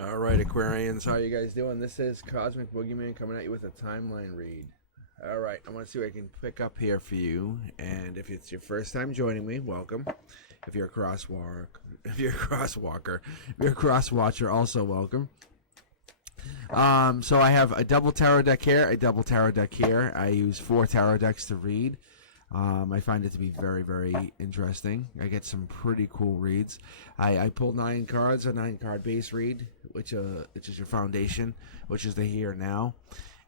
All right, Aquarians, how you guys doing? This is Cosmic Boogeyman coming at you with a timeline read. All right, I want to see what I can pick up here for you. And if it's your first time joining me, welcome. If you're a crosswalker, if you're a cross watcher, also welcome. So I have a double tarot deck here, a double tarot deck here. I use 4 tarot decks to read. I find it to be very, very interesting. I get some pretty cool reads. I pulled 9 cards, a 9-card base read, which is your foundation, which is the here now.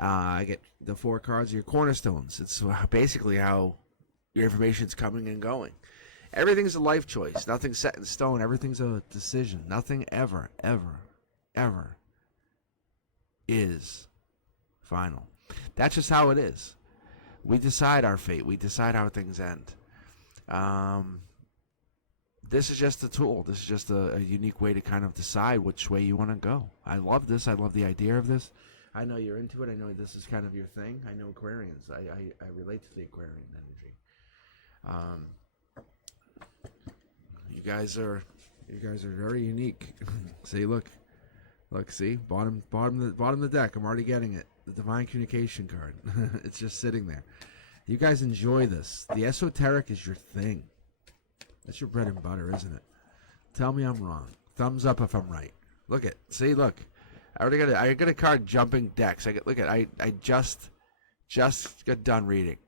I get the 4 cards, your cornerstones. It's basically how your information's coming and going. Everything's a life choice. Nothing's set in stone. Everything's a decision. Nothing ever, ever, ever is final. That's just how it is. We decide our fate. We decide how things end. This is just a tool. This is just a unique way to kind of decide which way you want to go. I love this. I love the idea of this. I know you're into it. I know this is kind of your thing. I know Aquarians. I relate to the Aquarian energy. You guys are very unique. See, look, see, bottom of the deck. I'm already getting it. The Divine Communication card. It's just sitting there. You guys enjoy this. The esoteric is your thing. That's your bread and butter, isn't it? Tell me I'm wrong. Thumbs up if I'm right. Look it. See, look. I got a card jumping decks. I just got done reading.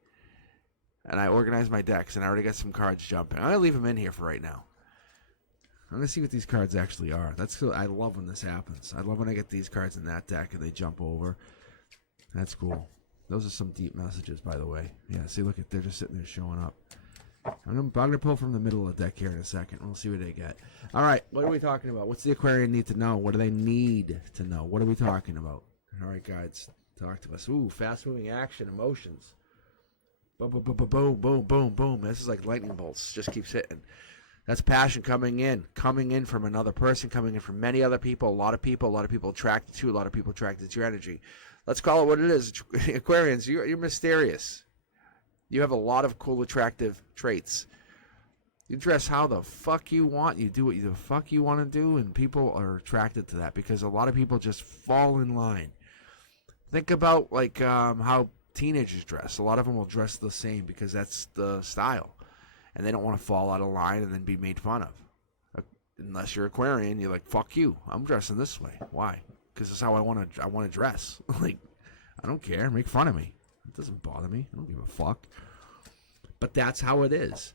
And I organized my decks and I already got some cards jumping. I'm gonna leave them in here for right now. I'm gonna see what these cards actually are. That's cool. I love when this happens. I love when I get these cards in that deck and they jump over. That's cool. Those are some deep messages, by the way. Yeah, see, look at, they're just sitting there showing up. I'm gonna pull from the middle of the deck here in a second. We'll see what they get. All right, what are we talking about? What's the Aquarian need to know? What do they need to know? What are we talking about? All right, guys, talk to us. Ooh, fast-moving action, emotions. Boom, boom, boom, boom, boom, boom, boom, boom. This is like lightning bolts. Just keeps hitting. That's passion coming in from another person, coming in from many other people, a lot of people attracted to you, a lot of people attracted to your energy. Let's call it what it is. Aquarians, you're mysterious. You have a lot of cool, attractive traits. You dress how the fuck you want. You do what the fuck you want to do, and people are attracted to that because a lot of people just fall in line. Think about like how teenagers dress. A lot of them will dress the same because that's the style, and they don't want to fall out of line and then be made fun of. Unless you're Aquarian, you're like, fuck you. I'm dressing this way. Why? Because it's how I want to dress. Like, I don't care. Make fun of me. It doesn't bother me. I don't give a fuck. But that's how it is.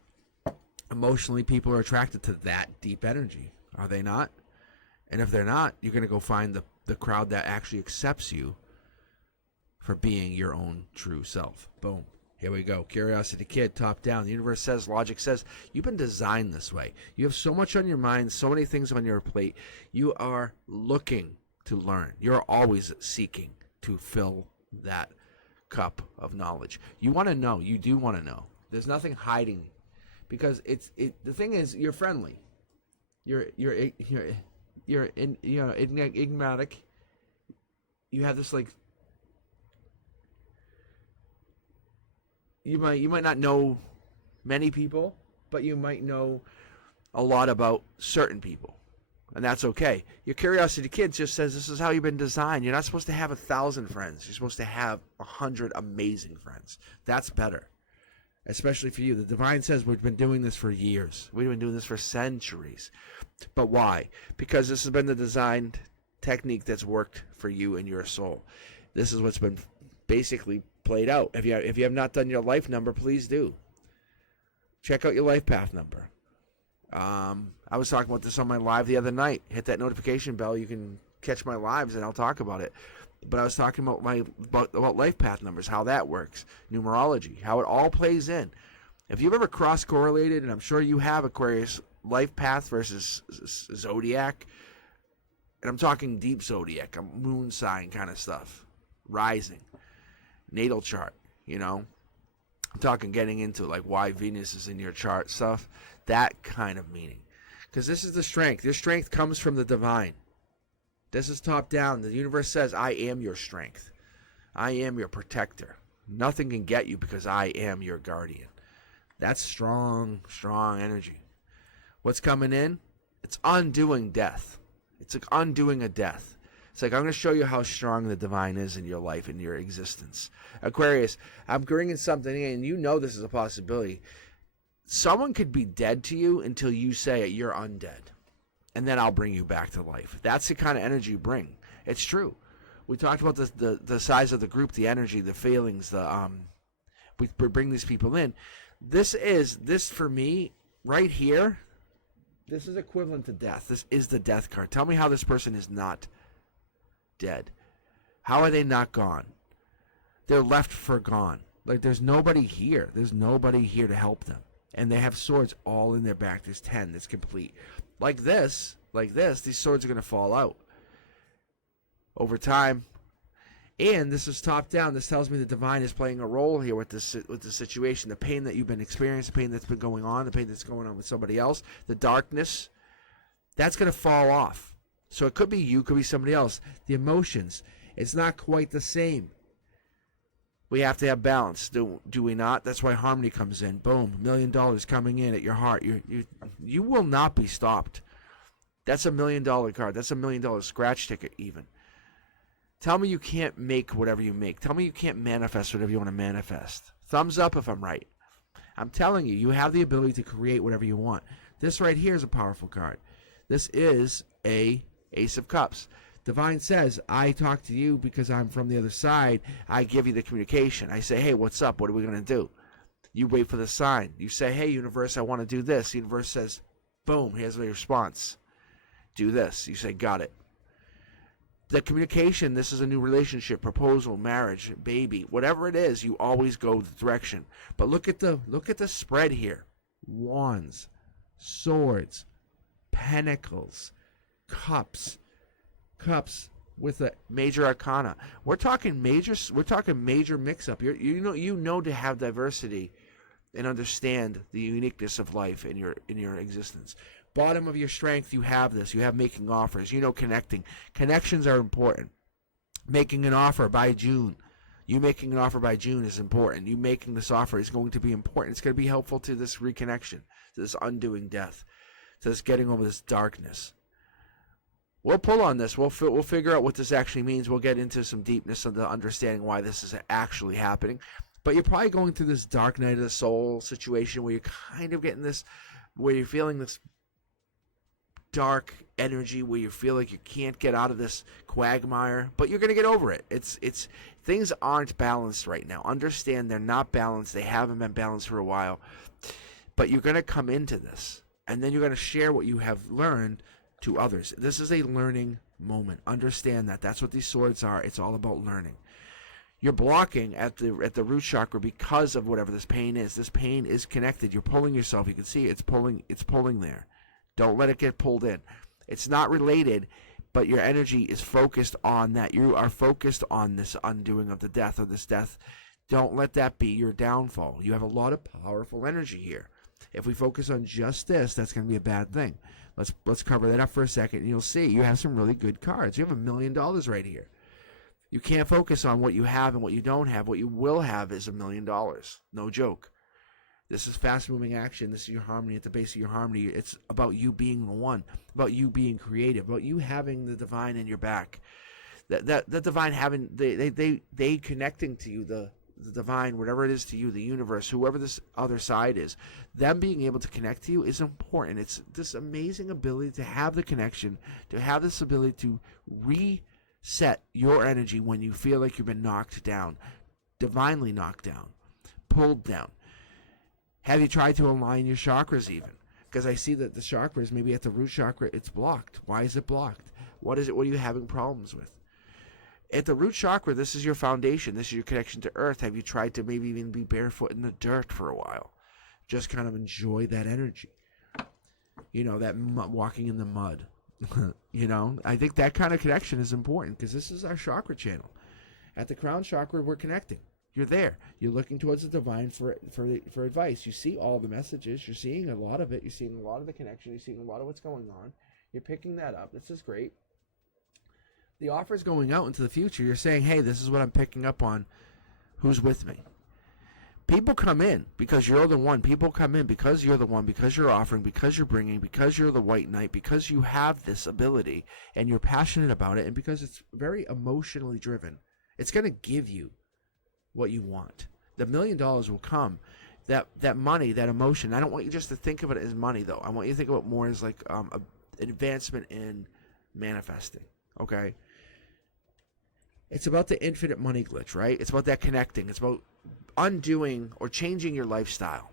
Emotionally, people are attracted to that deep energy. Are they not? And if they're not, you're going to go find the crowd that actually accepts you for being your own true self. Boom. Here we go. Curiosity Kid, top down. The universe says, logic says, you've been designed this way. You have so much on your mind, so many things on your plate. You are looking to learn. You're always seeking to fill that cup of knowledge. You want to know. You do want to know. There's nothing hiding, because the thing is, you're friendly. You're enigmatic. You have this like. You might not know many people, but you might know a lot about certain people. And that's okay. Your Curiosity Kid just says this is how you've been designed. You're not supposed to have 1,000 friends. You're supposed to have 100 amazing friends. That's better. Especially for you. The Divine says we've been doing this for years. We've been doing this for centuries. But why? Because this has been the designed technique that's worked for you and your soul. This is what's been basically played out. If you have not done your life number, please do. Check out your life path number. I was talking about this on my live the other night. Hit that notification bell. You can catch my lives, and I'll talk about it. But I was talking about life path numbers, how that works, numerology, how it all plays in. If you've ever cross-correlated, and I'm sure you have, Aquarius, life path versus zodiac, and I'm talking deep zodiac, moon sign kind of stuff, rising, natal chart, I'm talking getting into like why Venus is in your chart stuff, that kind of meaning. Because this is the strength. Your strength comes from the divine. This is top down. The universe says, I am your strength. I am your protector. Nothing can get you because I am your guardian. That's strong, strong energy. What's coming in? It's undoing death. It's like undoing a death. It's like, I'm going to show you how strong the divine is in your life, in your existence. Aquarius, I'm bringing something in. You know this is a possibility. Someone could be dead to you until you say you're undead. And then I'll bring you back to life. That's the kind of energy you bring. It's true. We talked about the size of the group, the energy, the feelings, we bring these people in. This for me, right here, this is equivalent to death. This is the death card. Tell me how this person is not dead. How are they not gone? They're left for gone. Like, there's nobody here. There's nobody here to help them. And they have swords all in their back. There's 10. That's complete. Like this, these swords are going to fall out over time. And this is top down. This tells me the divine is playing a role here with this situation. The pain that you've been experiencing, the pain that's been going on, the pain that's going on with somebody else, the darkness, that's going to fall off. So it could be you, could be somebody else. The emotions, it's not quite the same. We have to have balance, do we not? That's why harmony comes in. Boom, $1 million coming in at your heart. You will not be stopped. That's $1 million card. That's $1 million scratch ticket even. Tell me you can't make whatever you make. Tell me you can't manifest whatever you want to manifest. Thumbs up if I'm right. I'm telling you, you have the ability to create whatever you want. This right here is a powerful card. This is a Ace of Cups. Divine says, I talk to you because I'm from the other side. I give you the communication. I say, hey, what's up? What are we going to do? You wait for the sign. You say, hey, universe, I want to do this. The universe says, boom, here's the response. Do this. You say, got it. The communication, this is a new relationship, proposal, marriage, baby, whatever it is, you always go the direction. But look at the spread here. Wands, swords, pentacles, cups with a major arcana. We're talking major mix up. You know to have diversity and understand the uniqueness of life in your existence. Bottom of your strength, you have this. You have making offers. You know, connecting. Connections are important. Making an offer by June. You making an offer by June is important. You making this offer is going to be important. It's going to be helpful to this reconnection, to this undoing death, to this getting over this darkness. We'll pull on this. We'll figure out what this actually means. We'll get into some deepness of the understanding why this is actually happening. But you're probably going through this dark night of the soul situation where you're kind of getting this, where you're feeling this dark energy, where you feel like you can't get out of this quagmire, but you're going to get over it. It's things aren't balanced right now. Understand they're not balanced. They haven't been balanced for a while. But you're going to come into this, and then you're going to share what you have learned to others. This is a learning moment. Understand that. That's what these swords are. It's all about learning. You're blocking at the root chakra because of whatever this pain is. This pain is connected. You're pulling yourself. You can see it's pulling there. Don't let it get pulled in. It's not related, but your energy is focused on that. You are focused on this undoing of the death or this death. Don't let that be your downfall. You have a lot of powerful energy here. If we focus on just this, that's going to be a bad thing. Let's cover that up for a second, and you'll see you have some really good cards. You have $1 million right here. You can't focus on what you have and what you don't have. What you will have is $1 million. No joke. This is fast-moving action. This is your harmony. At the base of your harmony, it's about you being the one, about you being creative, about you having the divine in your back. That divine having they connecting to you, the divine, whatever it is to you, the universe, whoever this other side is, them being able to connect to you is important. It's this amazing ability to have the connection, to have this ability to reset your energy when you feel like you've been knocked down, divinely knocked down, pulled down. Have you tried to align your chakras even? Because I see that the chakras, maybe at the root chakra, it's blocked. Why is it blocked? What is it? What are you having problems with? At the root chakra, this is your foundation. This is your connection to earth. Have you tried to maybe even be barefoot in the dirt for a while? Just kind of enjoy that energy. You know, that walking in the mud. You know, I think that kind of connection is important because this is our chakra channel. At the crown chakra, we're connecting. You're there. You're looking towards the divine for advice. You see all the messages. You're seeing a lot of it. You're seeing a lot of the connection. You're seeing a lot of what's going on. You're picking that up. This is great. The offer is going out into the future. You're saying, hey, this is what I'm picking up on. Who's with me? People come in because you're the one. People come in because you're the one, because you're offering, because you're bringing, because you're the white knight, because you have this ability and you're passionate about it, and because it's very emotionally driven. It's going to give you what you want. The $1 million will come. That money, that emotion. I don't want you just to think of it as money, though. I want you to think of it more as like an advancement in manifesting. Okay? It's about the infinite money glitch, right? It's about that connecting. It's about undoing or changing your lifestyle.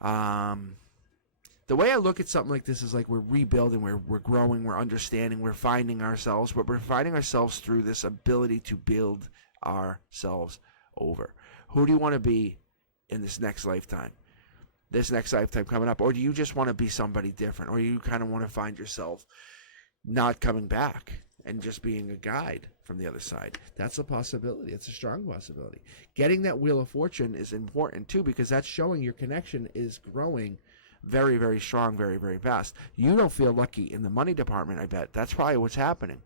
The way I look at something like this is like we're rebuilding, we're growing, we're understanding, we're finding ourselves, but we're finding ourselves through this ability to build ourselves over. Who do you want to be in this next lifetime? This next lifetime coming up? Or do you just want to be somebody different? Or you kind of want to find yourself not coming back and just being a guide from the other side? That's a possibility. It's a strong possibility. Getting that Wheel of Fortune is important too, because that's showing your connection is growing very, very strong, very, very fast. You don't feel lucky in the money department, I bet. That's probably what's happening.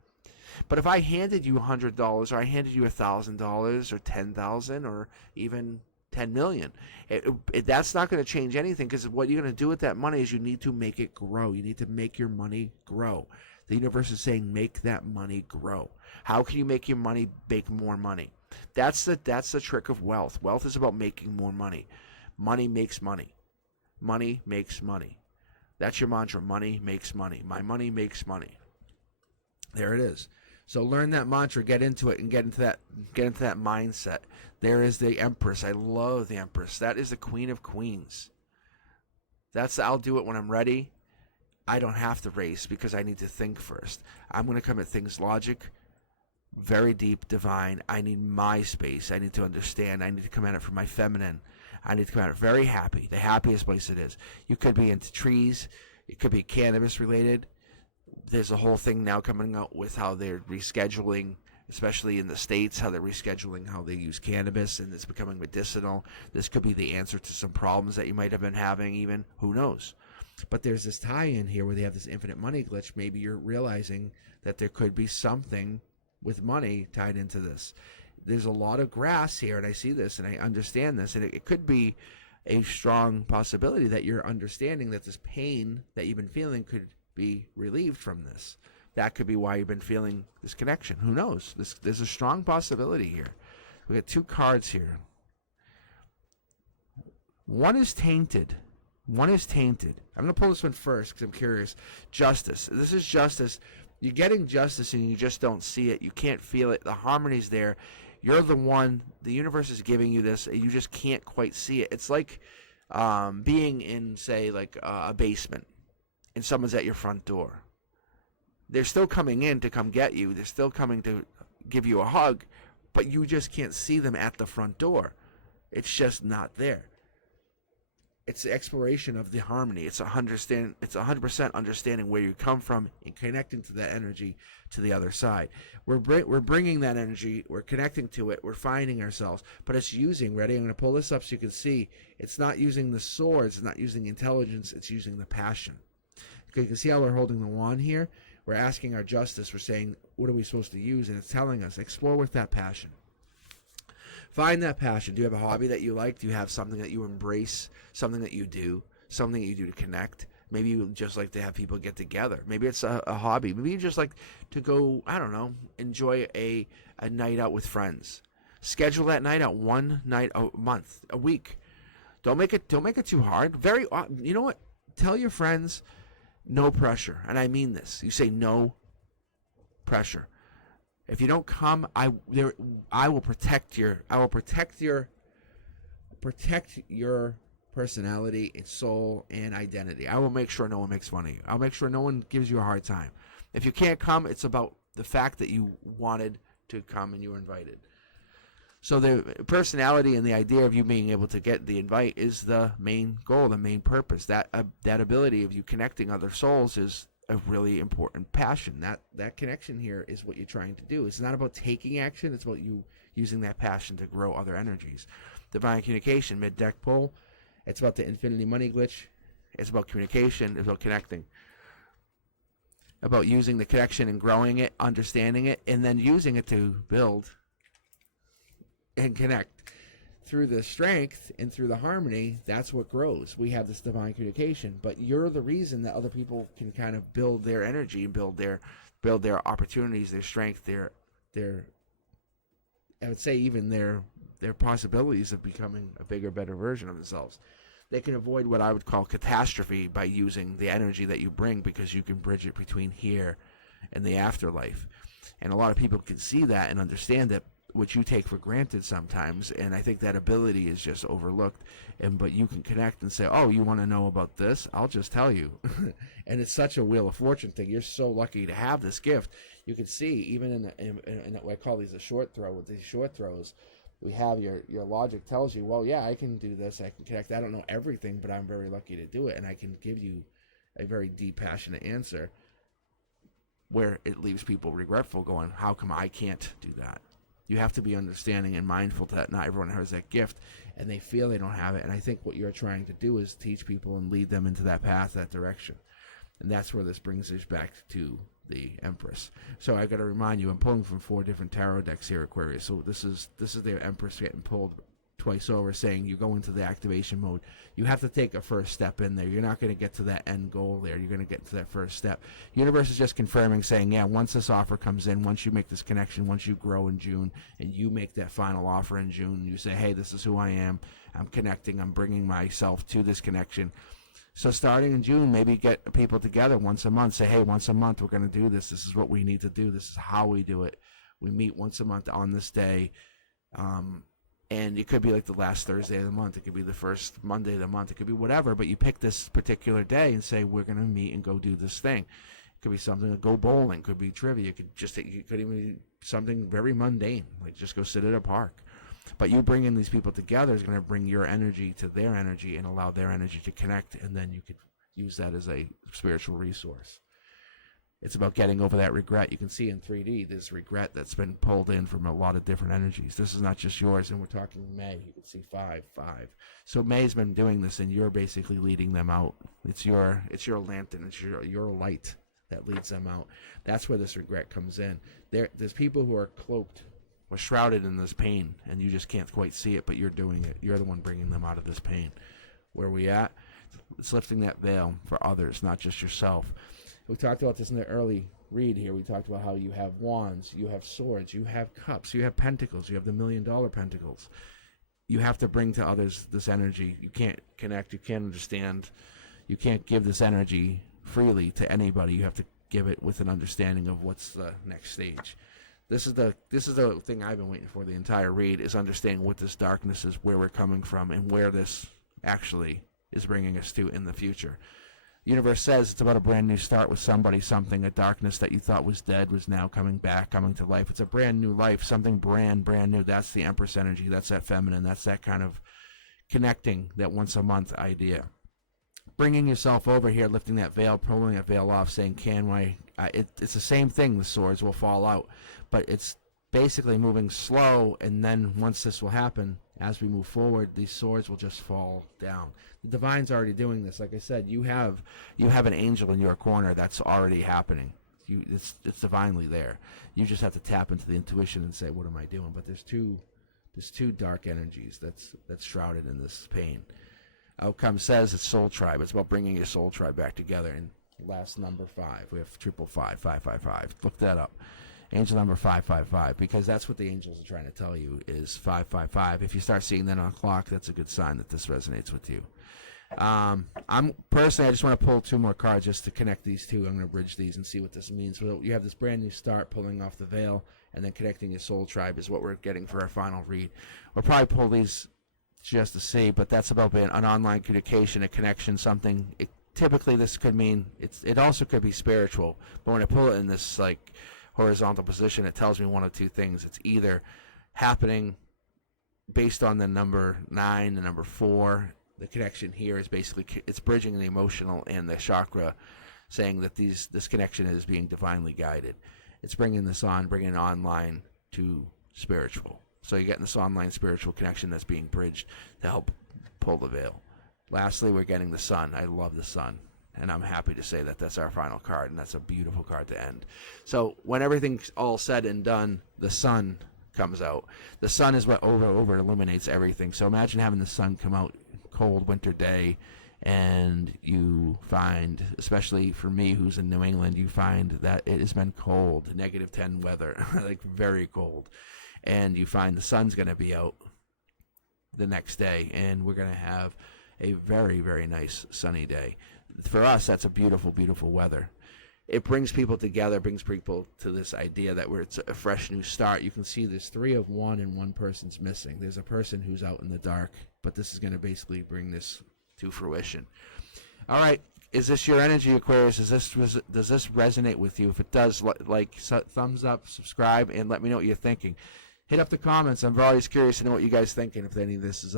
But if I handed you $100, or I handed you $1,000, or $10,000, or even $10 million, that's not going to change anything, because what you're going to do with that money is you need to make it grow. You need to make your money grow. The universe is saying, make that money grow. How can you make your money make more money? That's the trick of wealth. Wealth is about making more money. Money makes money. Money makes money. That's your mantra. Money makes money. My money makes money. There it is. So learn that mantra, get into it, and get into that mindset. There is the Empress. I love the Empress. That is the Queen of Queens. That's I'll do it when I'm ready. I don't have to race because I need to think first. I'm going to come at things logic, very deep, divine. I need my space. I need to understand. I need to come at it from my feminine. I need to come at it very happy, the happiest place it is. You could be into trees. It could be cannabis related. There's a whole thing now coming out with how they're rescheduling, especially in the States, how they're rescheduling how they use cannabis, and it's becoming medicinal. This could be the answer to some problems that you might have been having even. Who knows? But there's this tie-in here where they have this infinite money glitch. Maybe you're realizing that there could be something with money tied into this. There's a lot of grass here, and I see this, and I understand this, and it could be a strong possibility that you're understanding that this pain that you've been feeling could be relieved from this. That could be why you've been feeling this connection. Who knows? There's a strong possibility here. We got two cards here. One is tainted. One is tainted. I'm going to pull this one first because I'm curious. Justice. This is justice. You're getting justice and you just don't see it. You can't feel it. The harmony's there. You're the one. The universe is giving you this. You just can't quite see it. It's like being in, say, like a basement and someone's at your front door. They're still coming in to come get you. They're still coming to give you a hug, but you just can't see them at the front door. It's just not there. It's the exploration of the harmony. It's 100% understanding where you come from and connecting to that energy to the other side. We're bringing that energy. We're connecting to it. We're finding ourselves. But it's using, ready? I'm going to pull this up so you can see. It's not using the swords. It's not using intelligence. It's using the passion. Okay, you can see how we're holding the wand here. We're asking our justice. We're saying, what are we supposed to use? And it's telling us, explore with that passion. Find that passion. Do you have a hobby that you like? Do you have something that you embrace? Something that you do? Something that you do to connect? Maybe you just like to have people get together. Maybe it's a hobby. Maybe you just like to go, I don't know, enjoy a night out with friends. Schedule that night out, one night a month, a week. Don't make it too hard. You know what? Tell your friends, no pressure. And I mean this. You say no pressure. If you don't come, I will protect your personality and soul and identity. I will make sure no one makes fun of you. I'll make sure no one gives you a hard time. If you can't come, it's about the fact that you wanted to come and you were invited. So the personality and the idea of you being able to get the invite is the main goal, the main purpose. That ability of you connecting other souls is a really important passion. That connection here is what you're trying to do. It's not about taking action. It's about you using that passion to grow other energies. Divine communication, mid-deck pull. It's about the infinity money glitch. It's about communication. It's about connecting. About using the connection and growing it, understanding it, and then using it to build and connect. through the strength and through the harmony, that's what grows. We have this divine communication, but you're the reason that other people can kind of build their energy and build their opportunities, their strength, their I would say even their possibilities of becoming a bigger, better version of themselves. They can avoid what I would call catastrophe by using the energy that you bring, because you can bridge it between here and the afterlife. And a lot of people can see that and understand that, which you take for granted sometimes, and I think that ability is just overlooked. But you can connect and say, oh, you want to know about this? I'll just tell you. And it's such a Wheel of Fortune thing. You're so lucky to have this gift. You can see, even in what I call these a short throw, with these short throws, we have your logic tells you, well, yeah, I can do this, I can connect. I don't know everything, but I'm very lucky to do it, and I can give you a very deep, passionate answer, where it leaves people regretful, going, how come I can't do that? You have to be understanding and mindful that not everyone has that gift, and they feel they don't have it. And I think what you're trying to do is teach people and lead them into that path, that direction. And that's where this brings us back to the Empress. So I got to remind you, I'm pulling from 4 different tarot decks here, Aquarius. So this is the Empress getting pulled twice over, saying you go into the activation mode. You have to take a first step in there. You're not going to get to that end goal there. You're going to get to that first step. Universe is just confirming, saying, yeah, once this offer comes in, once you make this connection, once you grow in June, and you make that final offer in June, you say, hey, this is who I am. I'm connecting. I'm bringing myself to this connection. So starting in June, maybe get people together once a month. Say, hey, once a month we're going to do this. This is what we need to do. This is how we do it. We meet once a month on this day. And it could be like the last Thursday of the month. It could be the first Monday of the month. It could be whatever. But you pick this particular day and say, we're going to meet and go do this thing. It could be something to go bowling. It could be trivia. It could even be something very mundane, like just go sit at a park. But you bringing these people together is going to bring your energy to their energy and allow their energy to connect. And then you could use that as a spiritual resource. It's about getting over that regret. You can see in 3D this regret that's been pulled in from a lot of different energies. This is not just yours, and we're talking May. You can see 5. So May's been doing this, and you're basically leading them out. It's your lantern. It's your light that leads them out. That's where this regret comes in. There's people who are cloaked or shrouded in this pain, and you just can't quite see it, but you're doing it. You're the one bringing them out of this pain. Where are we at? It's lifting that veil for others, not just yourself. We talked about this in the early read here. We talked about how you have wands, you have swords, you have cups, you have pentacles, you have the $1 million pentacles. You have to bring to others this energy. You can't connect, you can't understand, you can't give this energy freely to anybody. You have to give it with an understanding of what's the next stage. This is the thing I've been waiting for the entire read, is understanding what this darkness is, where we're coming from, and where this actually is bringing us to in the future. Universe says it's about a brand new start with somebody, something. A darkness that you thought was dead was now coming back, coming to life. It's a brand new life, something brand new. That's the Empress energy. That's that feminine. That's that kind of connecting, that once a month idea. Bringing yourself over here, lifting that veil, pulling that veil off, saying, can I? It's the same thing. The swords will fall out. But it's basically moving slow, and then once this will happen, as we move forward, these swords will just fall down. The Divine's already doing this. Like I said, you have an angel in your corner. That's already happening. It's divinely there. You just have to tap into the intuition and say, what am I doing? But there's two dark energies that's shrouded in this pain. Outcome says it's soul tribe. It's about bringing your soul tribe back together. And last number 5, we have 555. Look that up. Angel number 555, because that's what the angels are trying to tell you is 555. If you start seeing that on a clock, that's a good sign that this resonates with you. I'm personally, I just want to pull 2 more cards just to connect these two. I'm going to bridge these and see what this means. So you have this brand new start, pulling off the veil, and then connecting your soul tribe is what we're getting for our final read. We'll probably pull these just to see, but that's about being an online communication, a connection, something. Typically, this could mean it also could be spiritual, but when I pull it in this like horizontal position, it tells me one of 2 things. It's either happening based on the number 9, the number 4. The connection here is basically, it's bridging the emotional and the chakra, saying that this connection is being divinely guided. It's bringing this on, bringing online to spiritual. So you're getting this online spiritual connection that's being bridged to help pull the veil. Lastly, we're getting the sun. I love the sun. And I'm happy to say that that's our final card, and that's a beautiful card to end. So when everything's all said and done, the sun comes out. The sun is what over illuminates everything. So imagine having the sun come out cold winter day, and you find, especially for me who's in New England, you find that it has been cold, -10 weather, like very cold, and you find the sun's going to be out the next day, and we're going to have a very, very nice sunny day. For us, that's a beautiful, beautiful weather. It brings people together, brings people to this idea that it's a fresh new start. You can see there's 3 of 1 and 1 person's missing. There's a person who's out in the dark, but this is going to basically bring this to fruition. All right, is this your energy, Aquarius? Does this resonate with you? If it does, like, thumbs up, subscribe, and let me know what you're thinking. Hit up the comments. I'm always curious to know what you guys thinking. If any of this is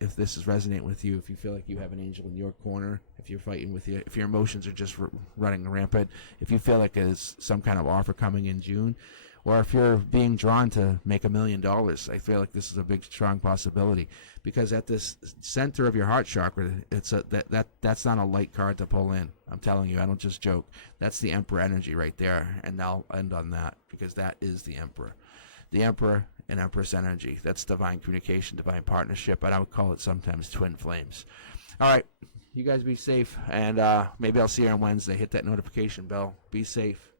if this is resonating with you, if you feel like you have an angel in your corner, if you're fighting with you, if your emotions are just running rampant, if you feel like there's some kind of offer coming in June, or if you're being drawn to make $1 million, I feel like this is a big, strong possibility, because at this center of your heart chakra, that's not a light card to pull in. I'm telling you, I don't just joke. That's the Emperor energy right there, and I'll end on that, because that is the Emperor. The Emperor and Empress energy. That's divine communication, divine partnership, and I would call it sometimes twin flames. All right, you guys be safe, and maybe I'll see you on Wednesday. Hit that notification bell. Be safe,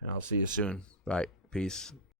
and I'll see you soon. Bye. Peace.